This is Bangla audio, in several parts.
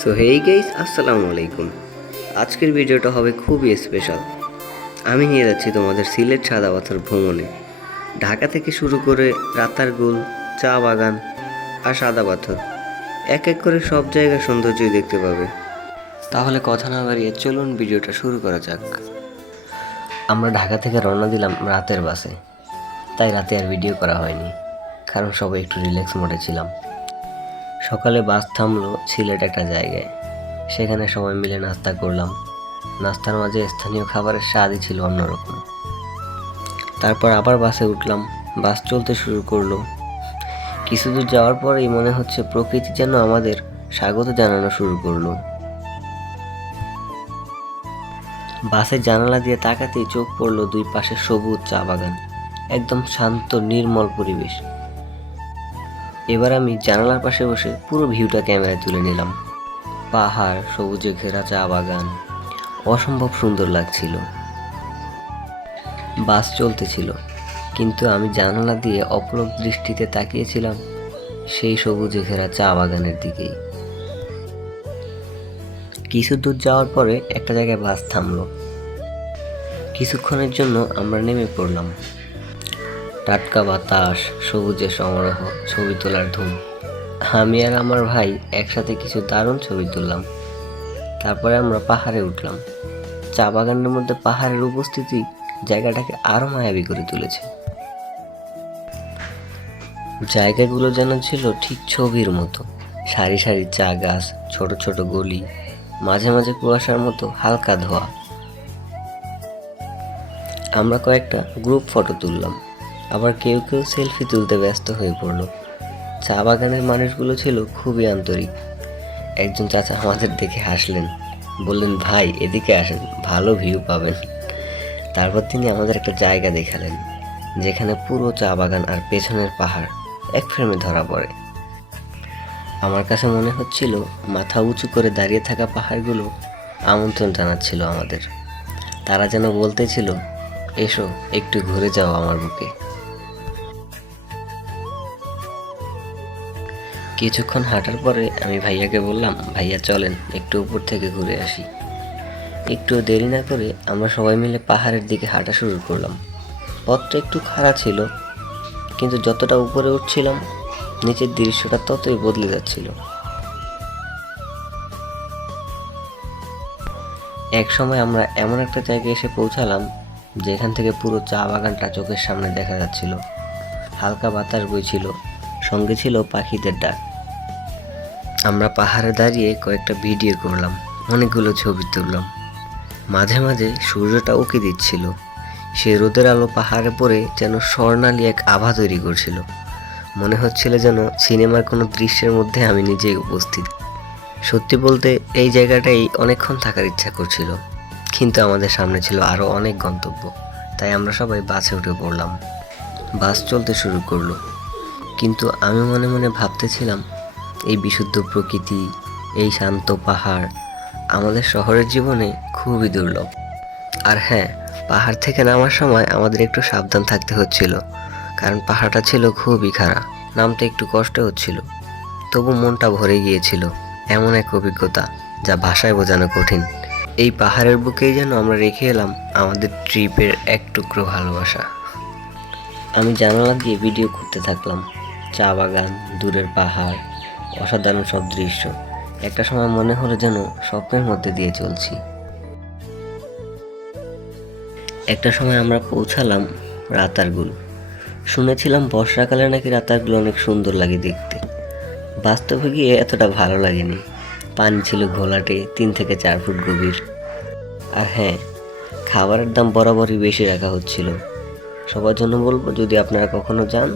সো হেই গাইস, আসসালামু আলাইকুম। আজকের ভিডিওটা হবে খুবই স্পেশাল। আমি নিয়ে যাচ্ছি তোমাদের সিলেট সাদা পাথর ভ্রমণে। ঢাকা থেকে শুরু করে রাতারগুল, চা বাগান আর সাদা পাথর, এক এক করে সব জায়গার সৌন্দর্যই দেখতে পাবে। তাহলে কথা না বাড়িয়ে চলুন ভিডিওটা শুরু করা যাক। আমরা ঢাকা থেকে রওনা দিলাম রাতের বাসে, তাই রাতে আর ভিডিও করা হয়নি, কারণ সবাই একটু রিল্যাক্স মোডে ছিলাম। সকালে বাস থামলো সিলেট একটা জায়গায়, সেখানে সবাই মিলে নাস্তা করলাম। নাস্তার মাঝে স্থানীয় খাবারের স্বাদই ছিল অন্যরকম। তারপর আবার বাসে উঠলাম, বাস চলতে শুরু করলো। কিছু দূর যাওয়ার পরেই মনে হচ্ছে প্রকৃতি যেন আমাদের স্বাগত জানানো শুরু করলো। বাসের জানালা দিয়ে তাকাতেই চোখ পড়লো দুই পাশে সবুজ চা বাগান, একদম শান্ত নির্মল পরিবেশ। এবার আমি জানালার পাশে বসে পুরো ভিউটা ক্যামেরায় তুলে নিলাম। পাহাড়, সবুজে ঘেরা চা বাগান, অসম্ভব সুন্দর লাগছিল। বাস চলতেছিল, কিন্তু আমি জানালা দিয়ে অপলক দৃষ্টিতে তাকিয়েছিলাম সেই সবুজে ঘেরা চা বাগানের দিকেই। কিছু দূর যাওয়ার পরে একটা জায়গায় বাস থামলো। কিছুক্ষণের জন্য আমরা নেমে পড়লাম। টাটকা বাতাস, সবুজের সমারোহ, ছবি তোলার ধুম। আমি আর আমার ভাই একসাথে কিছু দারুণ ছবি তুললাম। তারপরে আমরা পাহাড়ে উঠলাম। চা বাগানের মধ্যে পাহাড়ের উপস্থিতি জায়গাটাকে আরো মায়াবী করে তুলেছে। জায়গাগুলো যেন ছিল ঠিক ছবির মতো, সারি সারি চা গাছ, ছোট ছোট গলি, মাঝে মাঝে কুয়াশার মতো হালকা ধোয়া। আমরা কয়েকটা গ্রুপ ফটো তুললাম, আবার কেউ কেউ সেলফি তুলতে ব্যস্ত হয়ে পড়লো। চা বাগানের মানুষগুলো ছিল খুবই আন্তরিক। একজন চাচা আমাদের দেখে হাসলেন, বললেন, ভাই এদিকে আসেন, ভালো ভিউ পাবেন। তারপর তিনি আমাদের একটা জায়গা দেখালেন, যেখানে পুরো চা বাগান আর পেছনের পাহাড় এক ফ্রেমে ধরা পড়ে। আমার কাছে মনে হচ্ছিল মাথা উঁচু করে দাঁড়িয়ে থাকা পাহাড়গুলো আমন্ত্রণ জানাচ্ছিল আমাদের। তারা যেন বলতেছিল, এসো একটু ঘুরে যাও আমার বুকে। কিছুক্ষণ হাঁটার পরে আমি ভাইয়াকে বললাম, ভাইয়া চলেন একটু উপর থেকে ঘুরে আসি। একটু দেরি না করে আমরা সবাই মিলে পাহাড়ের দিকে হাঁটা শুরু করলাম। পথটা একটু খাড়া ছিল, কিন্তু যতটা উপরে উঠছিলাম নিচের দৃশ্যটা ততই বদলে যাচ্ছিল। এক সময় আমরা এমন একটা জায়গায় এসে পৌঁছালাম যেখান থেকে পুরো চা বাগানটা চোখের সামনে দেখা যাচ্ছিল। হালকা বাতাস বইছিল, সঙ্গে ছিল পাখিদের ডাক। আমরা পাহাড়ে দাঁড়িয়ে কয়েকটা ভিডিও করলাম, অনেকগুলো ছবি তুললাম। মাঝে মাঝে সূর্যটা উঁকি দিচ্ছিল, সে রোদের আলো পাহাড়ে পড়ে যেন স্বর্ণালী এক আভা তৈরি করছিল। মনে হচ্ছিল যেন সিনেমার কোনো দৃশ্যের মধ্যে আমি নিজেই উপস্থিত। সত্যি বলতে এই জায়গাটাই অনেকক্ষণ থাকার ইচ্ছা করছিল, কিন্তু আমাদের সামনে ছিল আরও অনেক গন্তব্য। তাই আমরা সবাই বাসে উঠে পড়লাম। বাস চলতে শুরু করলো, কিন্তু আমি মনে মনে ভাবতেছিলাম, এই বিশুদ্ধ প্রকৃতি, এই শান্ত পাহাড় আমাদের শহরের জীবনে খুবই দুর্লভ। আর হ্যাঁ, পাহাড় থেকে নামার সময় আমাদের একটু সাবধান থাকতে হচ্ছিল, কারণ পাহাড়টা ছিল খুবই খাড়া, নামতে একটু কষ্ট হচ্ছিল। তবু মনটা ভরে গিয়েছিল, এমন এক অভিজ্ঞতা যা ভাষায় বোঝানো কঠিন। এই পাহাড়ের বুকেই যেন আমরা রেখে এলাম আমাদের ট্রিপের এক টুকরো ভালোবাসা। আমি জানালা দিয়ে ভিডিও করতে থাকলাম, চা বাগান, দূরের পাহাড়, অসাধারণ সব দৃশ্য। একটা সময় মনে হলো যেন স্বপ্নের মধ্যে দিয়ে চলছি। একটা সময় আমরা পৌঁছালাম রাতারগুল। শুনেছিলাম বর্ষাকালে নাকি রাতারগুল অনেক সুন্দর লাগে দেখতে। বাস্তবে গিয়ে এতটা ভালো লাগেনি। পানি ছিল ঘোলাটে, 3 থেকে 4 ফুট গভীর। আর হ্যাঁ, খাবারের দাম বরাবরই বেশি রাখা হচ্ছিল। সবার জন্য বলবো, যদি আপনারা কখনো যান,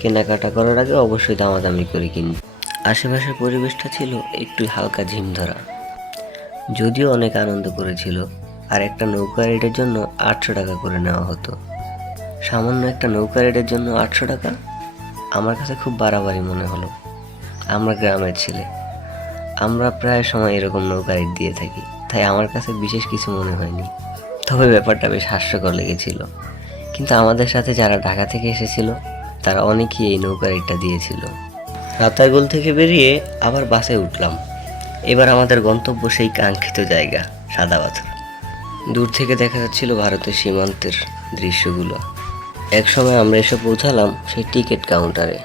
কেনাকাটা করার আগে অবশ্যই দামাদামি করে কিনবেন। আশেপাশের পরিবেশটা ছিল একটু হালকা ঝিমধরা, যদিও অনেক আনন্দ করেছিল। আর একটা নৌকা রাইডের জন্য 800 টাকা করে নেওয়া হতো। সামান্য একটা নৌকা রাইডের জন্য 800 টাকা আমার কাছে খুব বাড়াবাড়ি মনে হলো। আমরা গ্রামের ছেলে, আমরা প্রায় সময় এরকম নৌকা রাইড দিয়ে থাকি, তাই আমার কাছে বিশেষ কিছু মনে হয়নি। তবে ব্যাপারটা বেশ হাস্যকর লেগেছিল। কিন্তু আমাদের সাথে যারা ঢাকা থেকে এসেছিল তারা অনেকেই এই নৌকা রাইডটা দিয়েছিল। রাতারগুল থেকে বেরিয়ে আবার বাসে উঠলাম। এবার আমাদের গন্তব্য সেই কাঙ্ক্ষিত জায়গা সাদা পাথর। দূর থেকে দেখা যাচ্ছিল ভারতের সীমান্তের দৃশ্যগুলো। একসময় আমরা এসে পৌঁছালাম সেই টিকিট কাউন্টারে,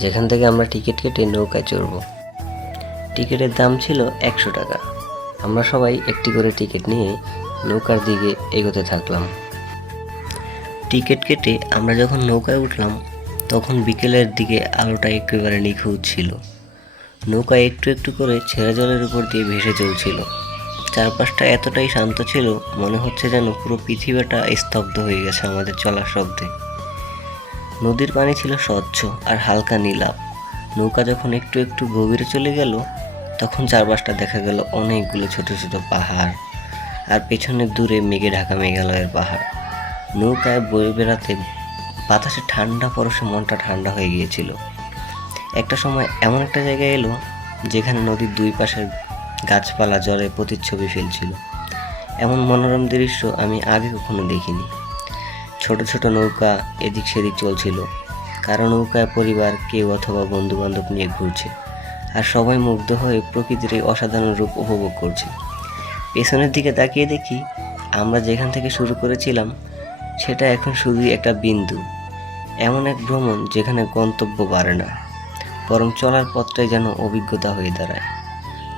যেখান থেকে আমরা টিকিট কেটে নৌকায় চড়ব। টিকিটের দাম ছিল 100 টাকা। আমরা সবাই একটি করে টিকিট নিয়ে নৌকার দিকে এগোতে থাকলাম। টিকিট কেটে আমরা যখন নৌকায় উঠলাম তখন বিকেলের দিকে আলোটা একেবারে নিখুঁত ছিল। নৌকা একটু একটু করে ছেঁড়া জলের উপর দিয়ে ভেসে চলছিল। চারপাশটা এতটাই শান্ত ছিল, মনে হচ্ছে যেন পুরো পৃথিবীটা স্তব্ধ হয়ে গেছে আমাদের চলার শব্দে। নদীর পানি ছিল স্বচ্ছ আর হালকা নীলাভ। নৌকা যখন একটু একটু গভীরে চলে গেল তখন চারপাশটা দেখা গেল অনেকগুলো ছোট ছোট পাহাড়, আর পেছনে দূরে মেঘে ঢাকা মেঘালয়ের পাহাড়। নৌকায় বয়ে বেড়াতে বাতাসে ঠান্ডা পরশে মনটা ঠান্ডা হয়ে গিয়েছিল। একটা সময় এমন একটা জায়গায় এলো যেখানে নদীর দুই পাশের গাছপালা জলে প্রতিচ্ছবি ফেলছিল। এমন মনোরম দৃশ্য আমি আগে কখনো দেখিনি। ছোট ছোট নৌকা এদিক সেদিক চলছিল, কারো নৌকায় পরিবার, কেউ অথবা বন্ধু বান্ধব নিয়ে ঘুরছে, আর সবাই মুগ্ধ হয়ে প্রকৃতির এই অসাধারণ রূপ উপভোগ করছে। পেছনের দিকে তাকিয়ে দেখি আমরা যেখান থেকে শুরু করেছিলাম সেটা এখন শুধুই একটা বিন্দু। এমন এক ভ্রমণ যেখানে গন্তব্য বাড়ে না, বরং চলার পথটাই যেন অভিজ্ঞতা হয়ে দাঁড়ায়।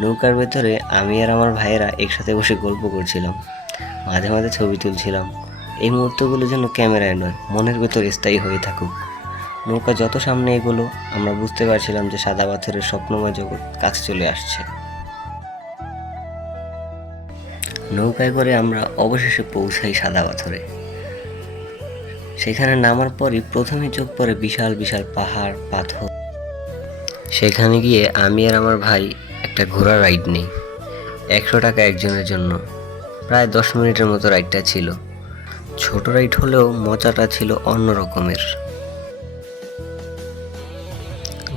নৌকার ভেতরে আমি আর আমার ভাইয়েরা একসাথে বসে গল্প করছিলাম, মাঝে মাঝে ছবি তুলছিলাম। এই মুহূর্তগুলো যেন ক্যামেরায় নয়, মনের ভেতর স্থায়ী হয়ে থাকুক। নৌকা যত সামনে এগোলো আমরা বুঝতে পারছিলাম যে সাদা পাথরের স্বপ্নময় জগৎ কাছে চলে আসছে। নৌকায় করে আমরা অবশেষে পৌঁছাই সাদা পাথরে। সেখানে নামার পরই প্রথমে চোখ পড়ে বিশাল বিশাল পাহাড় পাথর। সেখানে গিয়ে আমি আর আমার ভাই একটা ঘোড়া রাইড নিই। 100 টাকা একজনের জন্য। প্রায় 10 মিনিটের মতো রাইডটা ছিল। ছোট রাইড হলেও মজাটা ছিল অন্য রকমের।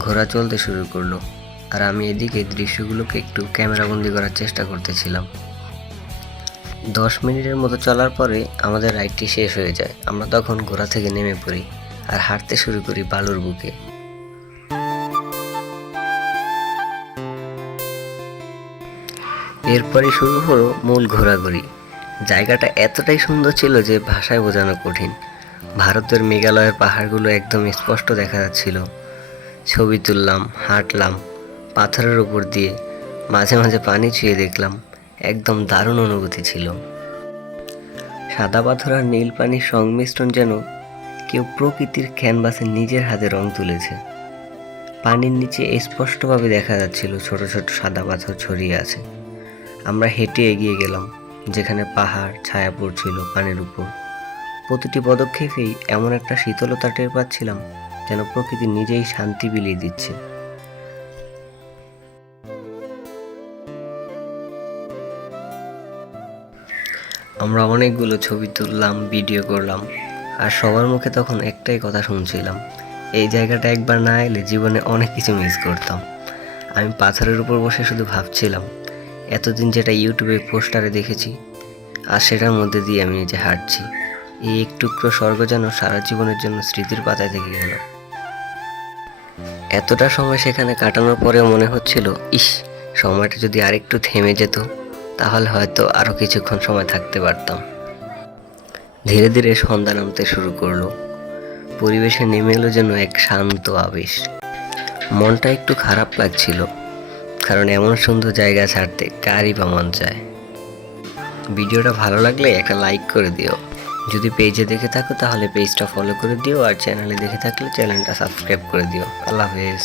ঘোড়া চলতে শুরু করলো, আর আমি এদিকে দৃশ্যগুলোকে একটু ক্যামেরাবন্দি করার চেষ্টা করতেছিলাম। 10 মিনিটের মতো চলার পরে আমাদের রাইডটি শেষ হয়ে যায়। আমরা তখন ঘোড়া থেকে নেমে পড়ি আর হাঁটতে শুরু করি বালুর বুকে। এরপরই শুরু হলো মূল ঘোরাঘুরি। জায়গাটা এতটাই সুন্দর ছিল যে ভাষায় বোঝানো কঠিন। ভারতের মেঘালয়ের পাহাড়গুলো একদম স্পষ্ট দেখা যাচ্ছিল। ছবি তুললাম, হাঁটলাম পাথরের উপর দিয়ে, মাঝে মাঝে পানি ছুঁয়ে দেখলাম। একদম দারুণ অনুভূতি ছিল। সাদা পাথর আর নীল পানির সংমিশ্রণ যেন কেউ প্রকৃতির ক্যানভাসে নিজের হাতে রং তুলেছে। পানির নিচে স্পষ্টভাবে দেখা যাচ্ছিল ছোট ছোট সাদা পাথর ছড়িয়ে আছে। আমরা হেঁটে এগিয়ে গেলাম, যেখানে পাহাড় ছায়া পড়ছিল পানির উপর। প্রতিটি পদক্ষেপেই এমন একটা শীতলতা টের পাচ্ছিলাম যেন প্রকৃতি নিজেই শান্তি বিলিয়ে দিচ্ছে। আমরা অনেকগুলো ছবি তুললাম, ভিডিও করলাম, আর সবার মুখে তখন একটাই কথা শুনছিলাম, এই জায়গাটা একবার না এলে জীবনে অনেক কিছু মিস করতাম। আমি পাথরের উপর বসে শুধু ভাবছিলাম এতদিন যেটা ইউটিউবে পোস্টারে দেখেছি, আর সেটার মধ্যে দিয়ে আমি নিজে হাঁটছি। এই এক টুকরো স্বর্গ যেন সারা জীবনের জন্য স্মৃতির পাতায় থেকে গেল। এতটা সময় সেখানে কাটানোর পরেও মনে হচ্ছিল, ইস, সময়টা যদি আরেকটু থেমে যেত তাহলে হয়তো আরও কিছুক্ষণ সময় থাকতে পারতাম। ধীরে ধীরে সন্ধ্যা নামতে শুরু করলো। পরিবেশে নেমে এলো যেন এক শান্ত আবেশ। মনটা একটু খারাপ লাগছিল, কারণ এমন সুন্দর জায়গা ছাড়তে কারই বা মন চায়। ভিডিওটা ভালো লাগলে একটা লাইক করে দিও। যদি পেজে দেখে থাকো তাহলে পেজটা ফলো করে দিও, আর চ্যানেলে দেখে থাকলে চ্যানেলটা সাবস্ক্রাইব করে দিও। আল্লাহ হাফেজ।